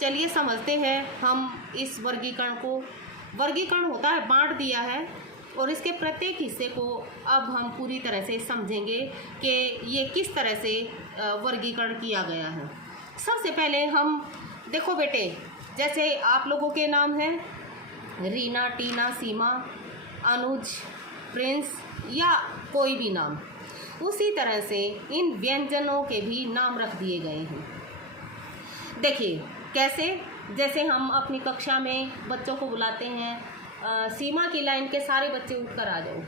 चलिए समझते हैं हम इस वर्गीकरण को। वर्गीकरण होता है बांट दिया है और इसके प्रत्येक हिस्से को अब हम पूरी तरह से समझेंगे कि ये किस तरह से वर्गीकरण किया गया है। सबसे पहले हम देखो बेटे, जैसे आप लोगों के नाम हैं रीना, टीना, सीमा, अनुज, प्रिंस या कोई भी नाम, उसी तरह से इन व्यंजनों के भी नाम रख दिए गए हैं। देखिए कैसे, जैसे हम अपनी कक्षा में बच्चों को बुलाते हैं, सीमा की लाइन के सारे बच्चे उठकर आ जाओ,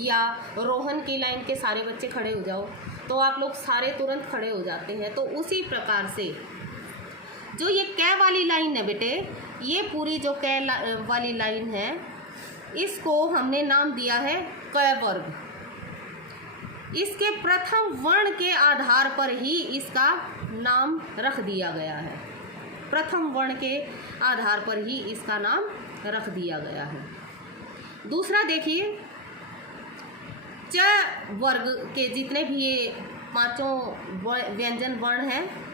या रोहन की लाइन के सारे बच्चे खड़े हो जाओ, तो आप लोग सारे तुरंत खड़े हो जाते हैं। तो उसी प्रकार से जो ये कै वाली लाइन है बेटे, ये पूरी जो कै वाली लाइन है, इसको हमने नाम दिया है कै वर्ग। इसके प्रथम वर्ण के आधार पर ही इसका नाम रख दिया गया है। प्रथम वर्ण के आधार पर ही इसका नाम रख दिया गया है। दूसरा देखिए, च वर्ग के जितने भी ये पांचों व्यंजन वर्ण हैं,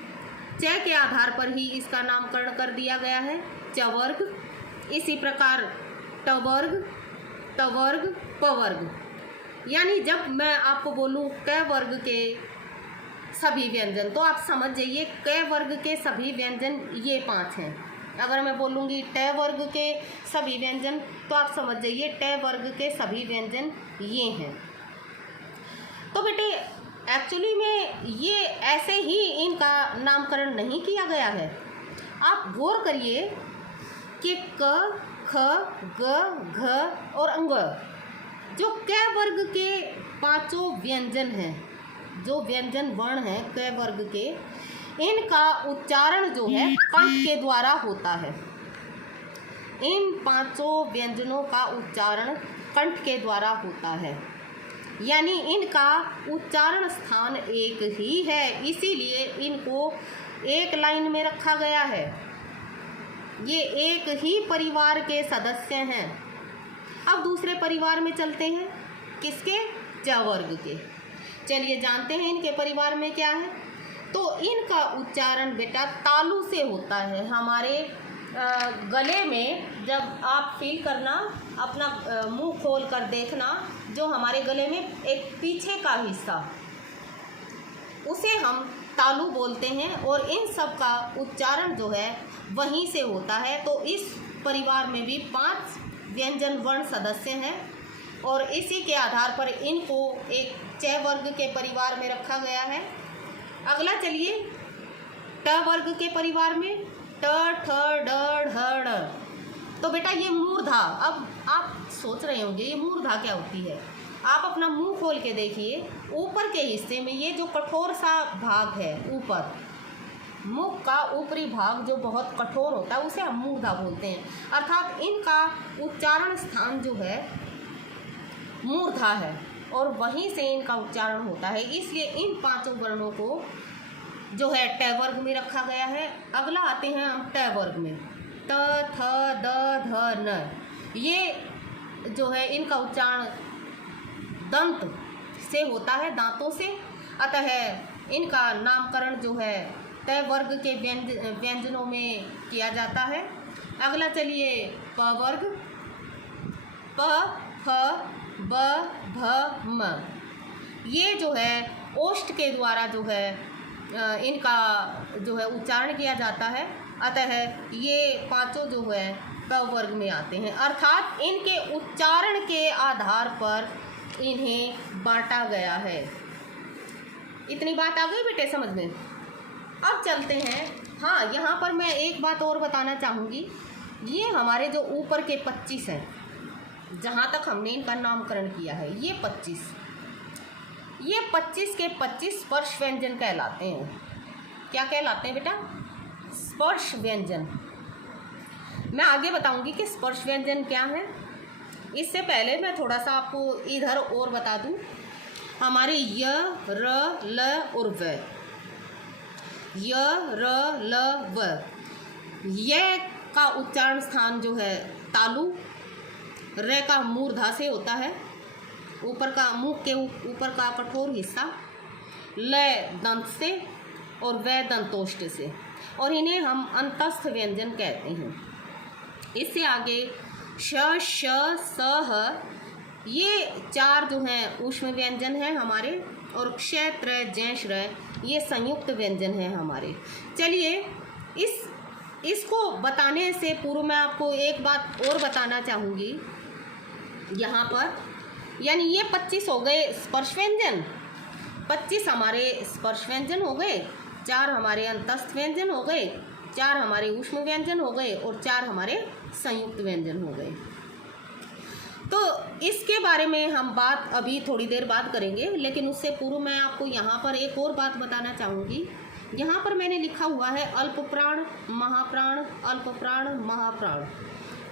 च के आधार पर ही इसका नामकरण कर दिया गया है, च वर्ग। इसी प्रकार ट वर्ग, ट वर्ग, प वर्ग। यानी जब मैं आपको बोलूँ क वर्ग के सभी व्यंजन, तो आप समझ जाइए क वर्ग के सभी व्यंजन ये 5 हैं। अगर मैं बोलूँगी ट वर्ग के सभी व्यंजन, तो आप समझ जाइए ट वर्ग के सभी व्यंजन ये हैं। तो बेटे एक्चुअली में ये ऐसे ही इनका नामकरण नहीं किया गया है। आप गौर करिए कि क, ख, ग, घ और अंग, जो क वर्ग के पांचों व्यंजन हैं, जो व्यंजन वर्ण हैं क वर्ग के, इनका उच्चारण जो है कंठ के द्वारा होता है। इन पांचों व्यंजनों का उच्चारण कंठ के द्वारा होता है, यानी इनका उच्चारण स्थान एक ही है, इसीलिए इनको एक लाइन में रखा गया है। ये एक ही परिवार के सदस्य हैं। अब दूसरे परिवार में चलते हैं, किसके? च वर्ग के। चलिए जानते हैं इनके परिवार में क्या है। तो इनका उच्चारण बेटा तालु से होता है। हमारे गले में जब आप फील करना, अपना मुंह खोल कर देखना, जो हमारे गले में एक पीछे का हिस्सा, उसे हम तालु बोलते हैं, और इन सब का उच्चारण जो है वहीं से होता है। तो इस परिवार में भी 5 व्यंजन वर्ण सदस्य हैं, और इसी के आधार पर इनको एक च वर्ग के परिवार में रखा गया है। अगला चलिए, ट वर्ग के परिवार में ट, ठ, ड, ढ, ड़। तो बेटा ये मूर्धा। अब आप सोच रहे होंगे ये मूर्धा क्या होती है। आप अपना मुंह खोल के देखिए, ऊपर के हिस्से में ये जो कठोर सा भाग है, ऊपर मुख का ऊपरी भाग जो बहुत कठोर होता है, उसे हम मूर्धा बोलते हैं। अर्थात इनका उच्चारण स्थान जो है मूर्धा है, और वहीं से इनका उच्चारण होता है। इसलिए इन 5 वर्णों को जो है ट वर्ग में रखा गया है। अगला आते हैं हम ट वर्ग में, त, थ, द, ध, न। ये जो है इनका उच्चारण दंत से होता है, दांतों से। अतः इनका नामकरण जो है ट वर्ग के व्यंजनों में किया जाता है। अगला चलिए प वर्ग, प, फ, ब, भ, म। ये जो है ओष्ठ के द्वारा जो है इनका जो है उच्चारण किया जाता है। अतः ये 5 जो है क वर्ग में आते हैं। अर्थात इनके उच्चारण के आधार पर इन्हें बांटा गया है। इतनी बात आ गई बेटे समझ में। अब चलते हैं, हाँ यहाँ पर मैं एक बात और बताना चाहूँगी। ये हमारे जो ऊपर के 25 हैं, जहाँ तक हमने इनका नामकरण किया है, ये 25 के 25 स्पर्श व्यंजन कहलाते हैं। क्या कहलाते हैं बेटा? स्पर्श व्यंजन। मैं आगे बताऊंगी कि स्पर्श व्यंजन क्या है। इससे पहले मैं थोड़ा सा आपको इधर और बता दूं। हमारे य, र, ल और व, य, र, ल, व, ये का उच्चारण स्थान जो है तालु, र का मूर्धा से होता है, ऊपर का मुख के ऊपर का कठोर हिस्सा, ल दंत से, और व दंतोष्ठ से। और इन्हें हम अंतस्थ व्यंजन कहते हैं। इससे आगे श, श, स, ह, ये 4 जो हैं ऊष्म व्यंजन हैं हमारे, और क्ष, त्र, जै, श्र ये संयुक्त व्यंजन हैं हमारे। चलिए इसको बताने से पूर्व मैं आपको एक बात और बताना चाहूँगी यहाँ पर, यानी ये 25 हो गए स्पर्श व्यंजन, 25 हमारे स्पर्श व्यंजन हो गए, 4 हमारे अंतस्थ व्यंजन हो गए, 4 हमारे ऊष्म व्यंजन हो गए और 4 हमारे संयुक्त व्यंजन हो गए। तो इसके बारे में हम बात अभी थोड़ी देर बाद करेंगे, लेकिन उससे पूर्व मैं आपको यहाँ पर एक और बात बताना चाहूँगी। यहाँ पर मैंने लिखा हुआ है अल्प प्राण, महाप्राण, अल्प प्राण, महाप्राण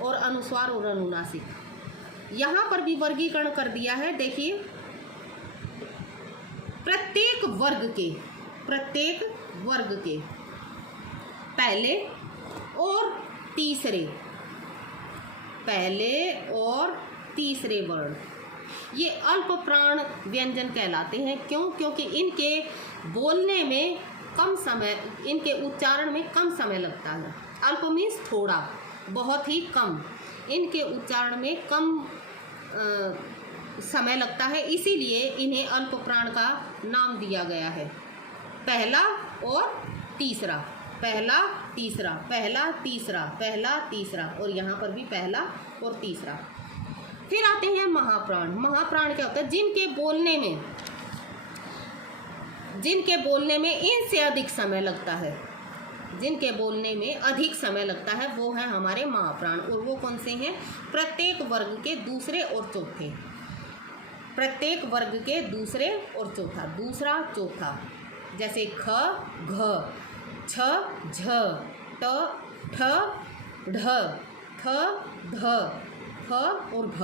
और अनुस्वार और अनुनासिक। यहाँ पर भी वर्गीकरण कर दिया है। देखिए, प्रत्येक वर्ग के पहले और तीसरे वर्ण ये अल्प प्राण व्यंजन कहलाते हैं। क्यों? क्योंकि इनके बोलने में कम समय, इनके उच्चारण में कम समय लगता है। अल्प मीन्स थोड़ा, बहुत ही कम, इनके उच्चारण में कम समय लगता है, इसीलिए इन्हें अल्प प्राण का नाम दिया गया है। पहला और तीसरा, पहला तीसरा, पहला तीसरा, पहला तीसरा, और यहाँ पर भी पहला और तीसरा। फिर आते हैं महाप्राण। महाप्राण क्या होता है? जिनके बोलने में इनसे अधिक समय लगता है, जिनके बोलने में अधिक समय लगता है वो है हमारे महाप्राण। और वो कौन से हैं? प्रत्येक वर्ग के दूसरे और चौथे, प्रत्येक वर्ग के दूसरे और चौथा, दूसरा चौथा, जैसे ख, घ, छ, झ, ट, ठ, ढ, थ, ध, फ और घ।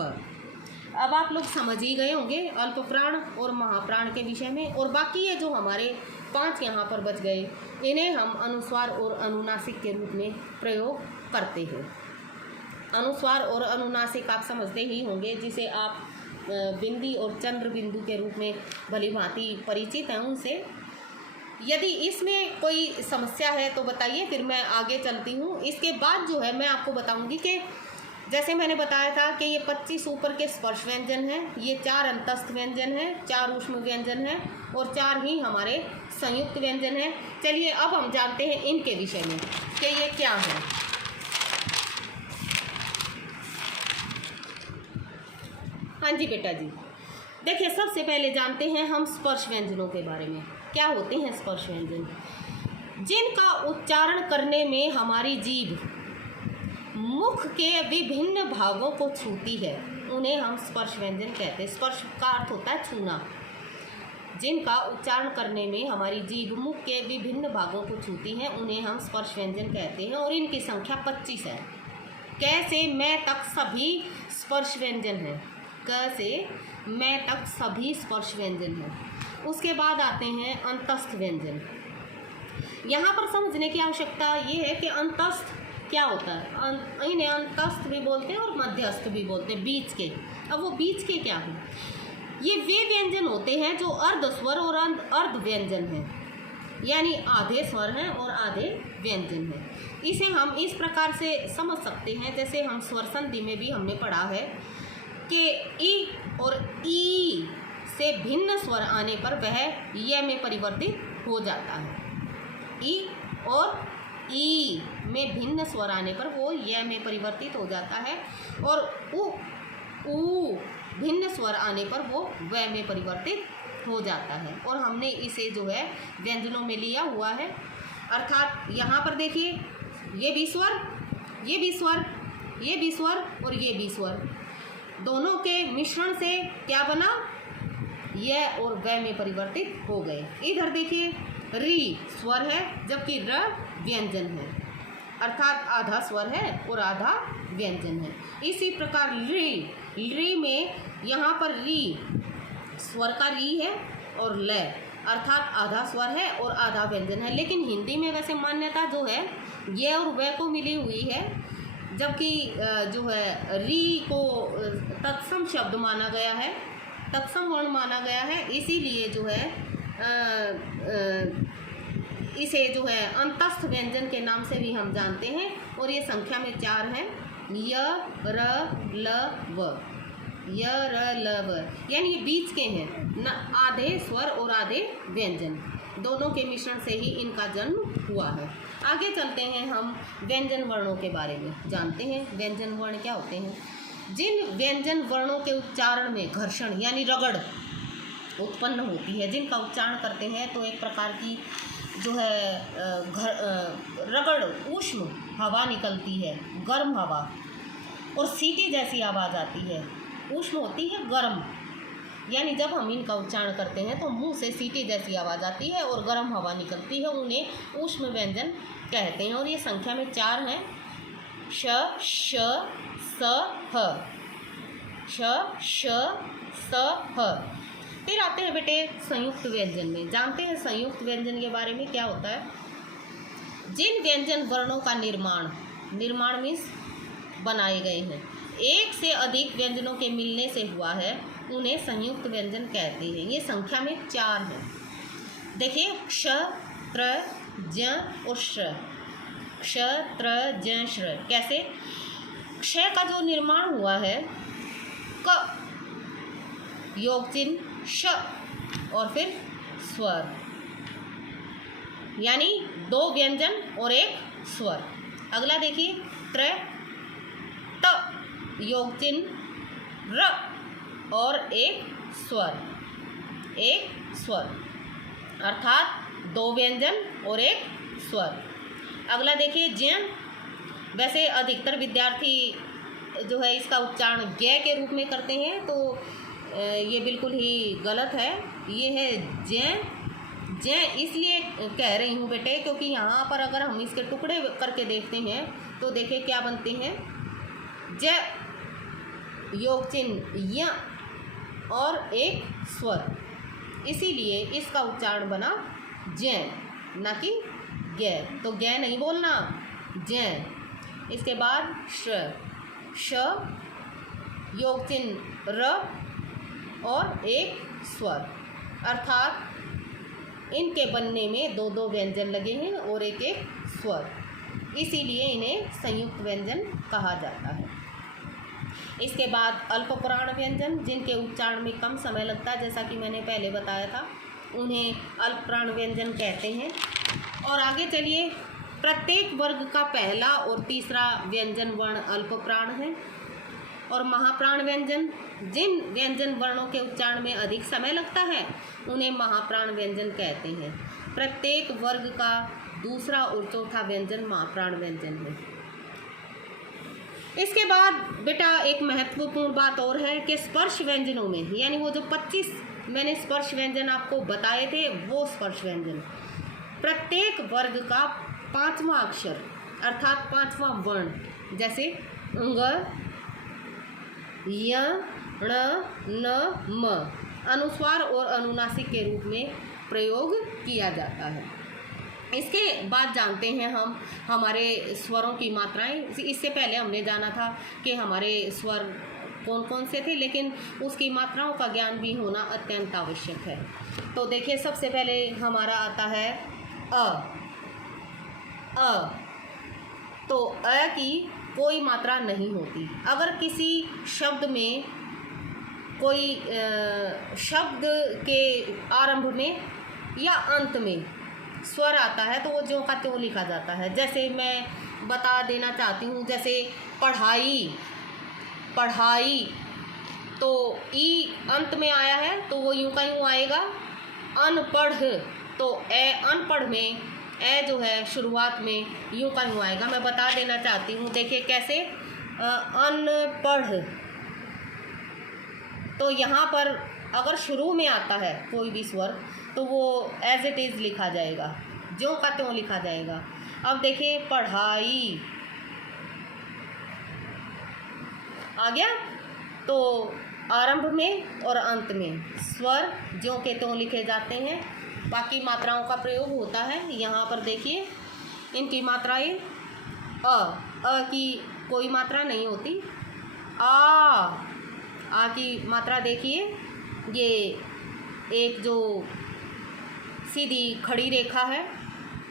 अब आप लोग समझ ही गए होंगे अल्प प्राण और महाप्राण के विषय में। और बाकी ये जो हमारे 5 यहाँ पर बच गए, इन्हें हम अनुस्वार और अनुनासिक के रूप में प्रयोग करते हैं। अनुस्वार और अनुनासिक आप समझते ही होंगे, जिसे आप बिंदी और चंद्र बिंदु के रूप में भली भांति परिचित हैं उनसे। यदि इसमें कोई समस्या है तो बताइए, फिर मैं आगे चलती हूँ। इसके बाद जो है मैं आपको बताऊँगी कि जैसे मैंने बताया था कि ये 25 ऊपर के स्पर्श व्यंजन हैं, ये 4 अंतस्थ व्यंजन हैं, 4 ऊष्म व्यंजन हैं और 4 ही हमारे संयुक्त व्यंजन हैं। चलिए अब हम जानते हैं इनके विषय में कि ये क्या है। हाँ जी बेटा जी, देखिए सबसे पहले जानते हैं हम स्पर्श व्यंजनों के बारे में। क्या होते हैं स्पर्श व्यंजन? जिनका उच्चारण करने में हमारी जीभ मुख के विभिन्न भागों को छूती है, उन्हें हम स्पर्श व्यंजन कहते हैं। स्पर्श का अर्थ होता है छूना। जिनका उच्चारण करने में हमारी जीभ मुख के विभिन्न भागों को छूती है, उन्हें हम स्पर्श व्यंजन कहते हैं। और इनकी संख्या 25 है। क से मैं तक सभी स्पर्श व्यंजन हैं। क से मैं तक सभी स्पर्श व्यंजन हैं। उसके बाद आते हैं अंतस्थ व्यंजन। यहाँ पर समझने की आवश्यकता ये है कि अंतस्थ क्या होता है। इन्हें अंतस्थ भी बोलते हैं और मध्यस्थ भी बोलते हैं, बीच के। अब वो बीच के क्या हैं? ये वे व्यंजन होते हैं जो अर्ध स्वर और अर्ध व्यंजन हैं, यानी आधे स्वर हैं और आधे व्यंजन हैं। इसे हम इस प्रकार से समझ सकते हैं, जैसे हम स्वर संधि में भी हमने पढ़ा है कि ई और ई से भिन्न स्वर आने पर वह य में परिवर्तित हो जाता है। ई और ई में भिन्न स्वर आने पर वो य में परिवर्तित हो जाता है, और उ भिन्न स्वर आने पर वो व में परिवर्तित हो जाता है। और हमने इसे जो है व्यंजनों में लिया हुआ है। अर्थात यहाँ पर देखिए, ये भी स्वर, ये भी स्वर, ये भी स्वर और ये भी स्वर, दोनों के मिश्रण से क्या बना? य और व में परिवर्तित हो गए। इधर देखिए, री स्वर है जबकि र व्यंजन है, अर्थात आधा स्वर है और आधा व्यंजन है। इसी प्रकार री में यहाँ पर री स्वर का री है और ल अर्थात आधा स्वर है और आधा व्यंजन है। लेकिन हिंदी में वैसे मान्यता जो है ये और व को मिली हुई है, जबकि जो है री को तत्सम शब्द माना गया है, तत्सम वर्ण माना गया है। इसीलिए जो है इसे जो है अंतस्थ व्यंजन के नाम से भी हम जानते हैं और ये संख्या में 4 हैं। य र ल व, य र ल व, यानी ये बीच के हैं, न आधे स्वर और आधे व्यंजन, दोनों के मिश्रण से ही इनका जन्म हुआ है। आगे चलते हैं, हम व्यंजन वर्णों के बारे में जानते हैं। व्यंजन वर्ण क्या होते हैं? जिन व्यंजन वर्णों के उच्चारण में घर्षण यानी रगड़ उत्पन्न होती है, जिनका उच्चारण करते हैं तो एक प्रकार की जो है रगड़ ऊष्म हवा निकलती है, गर्म हवा, और सीटी जैसी आवाज़ आती है। ऊष्म होती है गर्म, यानी जब हम इनका उच्चारण करते हैं तो मुंह से सीटी जैसी आवाज़ आती है और गर्म हवा निकलती है, उन्हें ऊष्म व्यंजन कहते हैं। और ये संख्या में 4 हैं। श, श, स, ह, श, श, स, ह। फिर आते हैं बेटे संयुक्त व्यंजन में। जानते हैं संयुक्त व्यंजन के बारे में क्या होता है? जिन व्यंजन वर्णों का निर्माण मीन्स बनाए गए हैं, एक से अधिक व्यंजनों के मिलने से हुआ है, उन्हें संयुक्त व्यंजन कहते हैं। ये संख्या में 4 हैं। देखिए क्ष, त्र, ज और श्र। क्ष, त्र, ज, श्र। कैसे? क्ष का जो निर्माण हुआ है, क, योग चिन्ह श और फिर स्वर, यानी 2 व्यंजन और 1 स्वर। अगला देखिए त्र, त, योग चिन्ह र और 1 स्वर, अर्थात 2 व्यंजन और 1 स्वर। अगला देखिए ज्ञ। वैसे अधिकतर विद्यार्थी जो है इसका उच्चारण ज्ञ के रूप में करते हैं, तो ये बिल्कुल ही गलत है। ये है ज्ञ इसलिए कह रही हूँ बेटे क्योंकि यहाँ पर अगर हम इसके टुकड़े करके देखते हैं तो देखिए क्या बनते हैं। ज, योग चिन्ह य और 1 स्वर, इसीलिए इसका उच्चारण बना ज, ना कि ग। तो ग नहीं बोलना, ज। इसके बाद श, श, योग चिन्ह र और 1 स्वर, अर्थात इनके बनने में 2 व्यंजन लगे हैं और 1 स्वर, इसीलिए इन्हें संयुक्त व्यंजन कहा जाता है। इसके बाद अल्पप्राण व्यंजन, जिनके उच्चारण में कम समय लगता है, जैसा कि मैंने पहले बताया था, उन्हें अल्पप्राण व्यंजन कहते हैं। और आगे चलिए, प्रत्येक वर्ग का पहला और तीसरा व्यंजन वर्ण अल्पप्राण है। और महाप्राण व्यंजन, जिन व्यंजन वर्णों के उच्चारण में अधिक समय लगता है, उन्हें महाप्राण व्यंजन कहते हैं। प्रत्येक वर्ग का दूसरा और चौथा व्यंजन महाप्राण व्यंजन है। इसके बाद बेटा एक महत्वपूर्ण बात और है कि स्पर्श व्यंजनों में, यानी वो जो 25 मैंने स्पर्श व्यंजन आपको बताए थे, वो स्पर्श व्यंजन प्रत्येक वर्ग का 5वां अक्षर अर्थात 5वां वर्ण, जैसे ङ, य, ण, न, म अनुस्वार और अनुनासिक के रूप में प्रयोग किया जाता है। इसके बाद जानते हैं हम हमारे स्वरों की मात्राएं। इससे पहले हमने जाना था कि हमारे स्वर कौन कौन से थे, लेकिन उसकी मात्राओं का ज्ञान भी होना अत्यंत आवश्यक है। तो देखिए सबसे पहले हमारा आता है अ। तो अ की कोई मात्रा नहीं होती। अगर किसी शब्द में कोई शब्द के आरंभ में या अंत में स्वर आता है तो वो ज्यों का त्यों लिखा जाता है। जैसे मैं बता देना चाहती हूँ, जैसे पढ़ाई, तो ई अंत में आया है तो वो यूं का यूं आएगा। अनपढ़, तो ए अनपढ़ में ए जो है शुरुआत में यूं का यूं आएगा। मैं बता देना चाहती हूँ, देखिए कैसे। अनपढ़, तो यहाँ पर अगर शुरू में आता है कोई भी स्वर तो वो एज इट इज़ लिखा जाएगा, ज्यों का त्यों लिखा जाएगा। अब देखिए पढ़ाई आ गया, तो आरंभ में और अंत में स्वर ज्यों के त्यों लिखे जाते हैं। बाकी मात्राओं का प्रयोग होता है। यहाँ पर देखिए इनकी मात्राएं अ की कोई मात्रा नहीं होती। आ की मात्रा देखिए, ये एक जो सीधी खड़ी रेखा है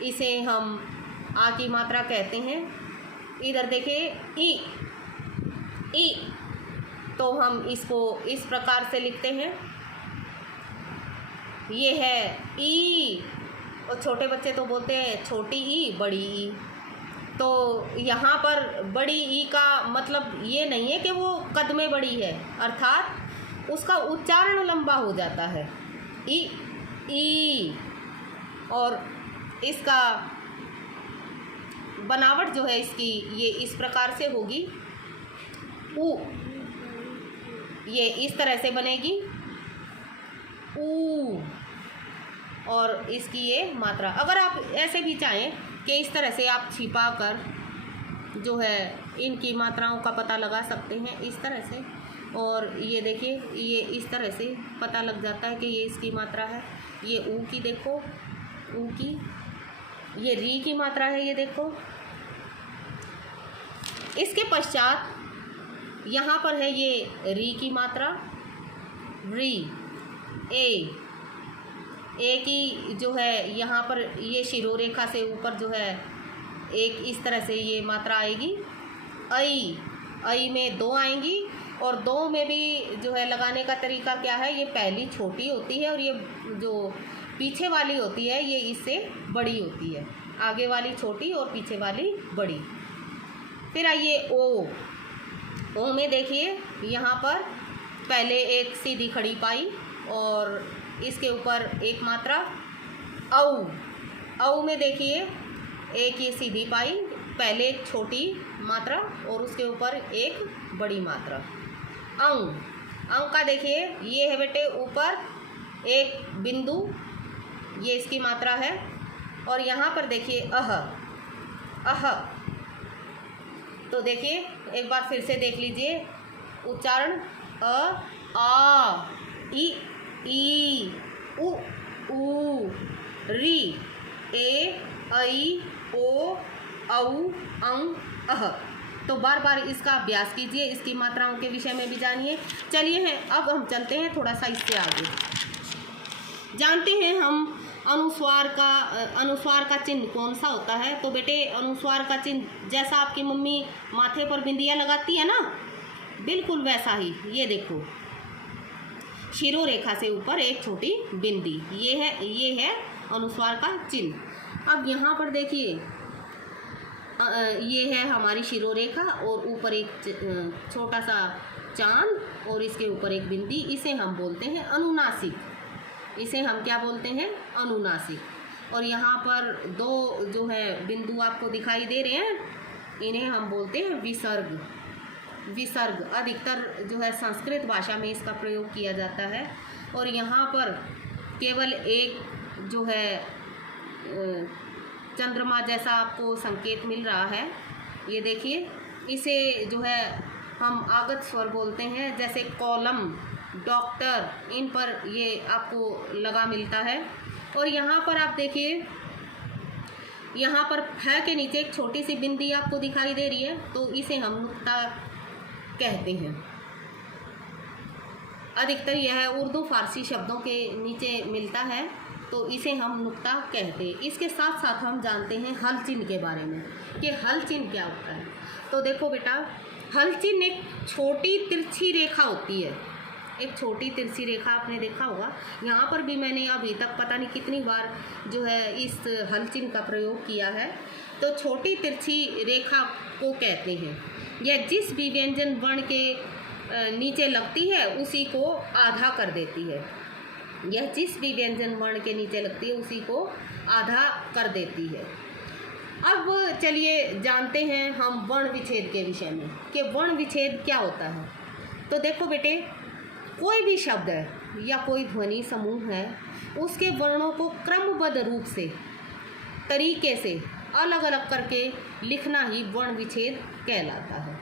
इसे हम आ की मात्रा कहते हैं। इधर देखिए ई, ई, तो हम इसको इस प्रकार से लिखते हैं, ये है ई। और छोटे बच्चे तो बोलते हैं छोटी ई बड़ी ई। तो यहाँ पर बड़ी ई का मतलब ये नहीं है कि वो कद में बड़ी है, अर्थात उसका उच्चारण लंबा हो जाता है, ई, ई। और इसका बनावट जो है इसकी ये इस प्रकार से होगी, ऊ, ये इस तरह से बनेगी, ऊ। और इसकी ये मात्रा, अगर आप ऐसे भी चाहें कि इस तरह से आप छिपा कर जो है इनकी मात्राओं का पता लगा सकते हैं, इस तरह से। और ये देखिए ये इस तरह से पता लग जाता है कि ये इसकी मात्रा है। ये ऊ की देखो, ऊ की, ये री की मात्रा है, ये देखो। इसके पश्चात यहाँ पर है ये री की मात्रा, री, ए की जो है यहाँ पर ये शिरोरेखा से ऊपर जो है एक इस तरह से ये मात्रा आएगी। ऐ में दो आएंगी, और दो में भी जो है लगाने का तरीका क्या है, ये पहली छोटी होती है और ये जो पीछे वाली होती है ये इससे बड़ी होती है, आगे वाली छोटी और पीछे वाली बड़ी। फिर आइए ओ में देखिए यहाँ पर पहले एक सीधी खड़ी पाई और इसके ऊपर एक मात्रा, औ में देखिए एक ये सीधी पाई, पहले एक छोटी मात्रा और उसके ऊपर एक बड़ी मात्रा। अंग का देखिए ये है बेटे ऊपर एक बिंदु, ये इसकी मात्रा है। और यहाँ पर देखिए अह, तो देखिए एक बार फिर से देख लीजिए उच्चारण, आ, ई, उ, ऊ, री, ए, ऐ, ओ, औ, अंग, अह। तो बार बार इसका अभ्यास कीजिए, इसकी मात्राओं के विषय में भी जानिए। चलिए अब हम चलते हैं थोड़ा सा इससे आगे। जानते हैं हम अनुस्वार का चिन्ह कौन सा होता है। तो बेटे अनुस्वार का चिन्ह जैसा आपकी मम्मी माथे पर बिंदिया लगाती है ना, बिल्कुल वैसा ही। ये देखो शिरोरेखा से ऊपर एक छोटी बिंदी, ये है अनुस्वार का चिन्ह। अब यहाँ पर देखिए ये है हमारी शिरोरेखा और ऊपर एक छोटा सा चांद और इसके ऊपर एक बिंदी, इसे हम बोलते हैं अनुनासिक। इसे हम क्या बोलते हैं, अनुनासिक। और यहाँ पर दो जो है बिंदु आपको दिखाई दे रहे हैं, इन्हें हम बोलते हैं विसर्ग। विसर्ग अधिकतर जो है संस्कृत भाषा में इसका प्रयोग किया जाता है। और यहाँ पर केवल एक जो है चंद्रमा जैसा आपको संकेत मिल रहा है, ये देखिए, इसे जो है हम आगत स्वर बोलते हैं। जैसे कॉलम, डॉक्टर, इन पर ये आपको लगा मिलता है। और यहाँ पर आप देखिए, यहाँ पर फ के नीचे एक छोटी सी बिंदी आपको दिखाई दे रही है, तो इसे हम नुक्ता कहते हैं। अधिकतर यह उर्दू फारसी शब्दों के नीचे मिलता है, तो इसे हम नुक्ता कहते हैं। इसके साथ साथ हम जानते हैं हल चिन्ह के बारे में कि हल चिन्ह क्या होता है। तो देखो बेटा, हल चिन्ह एक छोटी तिरछी रेखा होती है। एक छोटी तिरछी रेखा आपने देखा होगा। यहाँ पर भी मैंने अभी तक पता नहीं कितनी बार जो है इस हल चिन्ह का प्रयोग किया है। तो छोटी तिरछी रेखा को कहते हैं। यह जिस भी व्यंजन वर्ण के नीचे लगती है उसी को आधा कर देती है। यह जिस भी व्यंजन वर्ण के नीचे लगती है उसी को आधा कर देती है। अब चलिए जानते हैं हम वर्ण विच्छेद के विषय में कि वर्ण विच्छेद क्या होता है। तो देखो बेटे, कोई भी शब्द है या कोई ध्वनि समूह है, उसके वर्णों को क्रमबद्ध रूप से तरीके से अलग अलग करके लिखना ही वर्ण विच्छेद कहलाता है।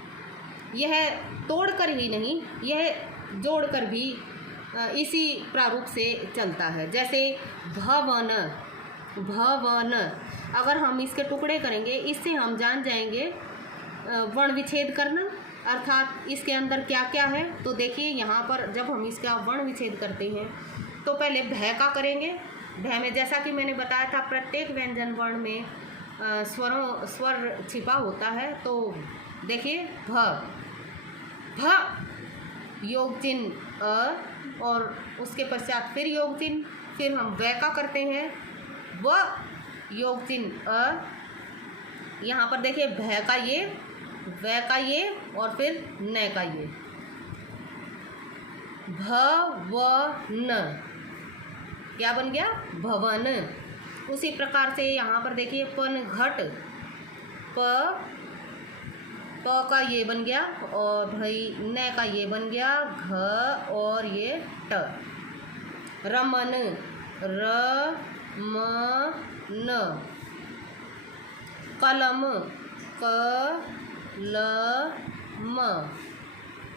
यह तोड़कर ही नहीं, यह जोड़कर भी इसी प्रारूप से चलता है। जैसे भवन, भवन, अगर हम इसके टुकड़े करेंगे, इससे हम जान जाएंगे वर्ण विच्छेद करना, अर्थात इसके अंदर क्या क्या है। तो देखिए यहाँ पर जब हम इसका वर्ण विच्छेद करते हैं तो पहले भय का करेंगे, ढ में जैसा कि मैंने बताया था प्रत्येक व्यंजन वर्ण में स्वर छिपा होता है। तो देखिए भ, योग चिन्ह अ और उसके पश्चात फिर योग चिन्ह, फिर हम व का करते हैं व योग चिन्ह अ। यहाँ पर देखिए भ का ये, व का ये और फिर न का ये, भवन, क्या बन गया? भवन। उसी प्रकार से यहाँ पर देखिए पन घट, प का ये बन गया और भाई न का ये बन गया घ और ये ट। रमन, रमन। कलम, कलम।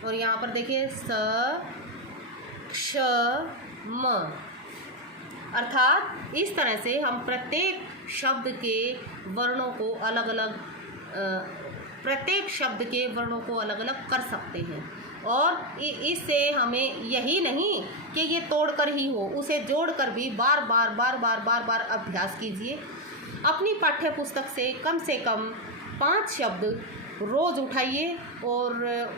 और यहाँ पर देखिए क्षम। अर्थात इस तरह से हम प्रत्येक शब्द के वर्णों को अलग अलग कर सकते हैं। और इससे हमें यही नहीं कि ये तोड़कर ही हो, उसे जोड़कर भी बार बार अभ्यास कीजिए। अपनी पाठ्य पुस्तक से कम 5 शब्द रोज़ उठाइए और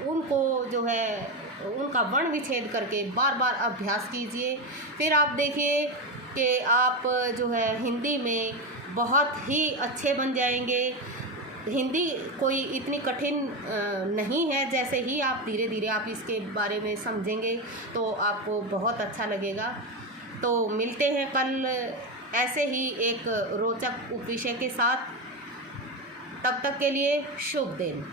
उनको जो है उनका वर्ण विच्छेद करके बार बार अभ्यास कीजिए। फिर आप देखिए कि आप जो है हिंदी में बहुत ही अच्छे बन जाएंगे। हिंदी कोई इतनी कठिन नहीं है, जैसे ही आप धीरे धीरे आप इसके बारे में समझेंगे तो आपको बहुत अच्छा लगेगा। तो मिलते हैं कल ऐसे ही एक रोचक उपविषय के साथ। तब तक के लिए शुभ दिन।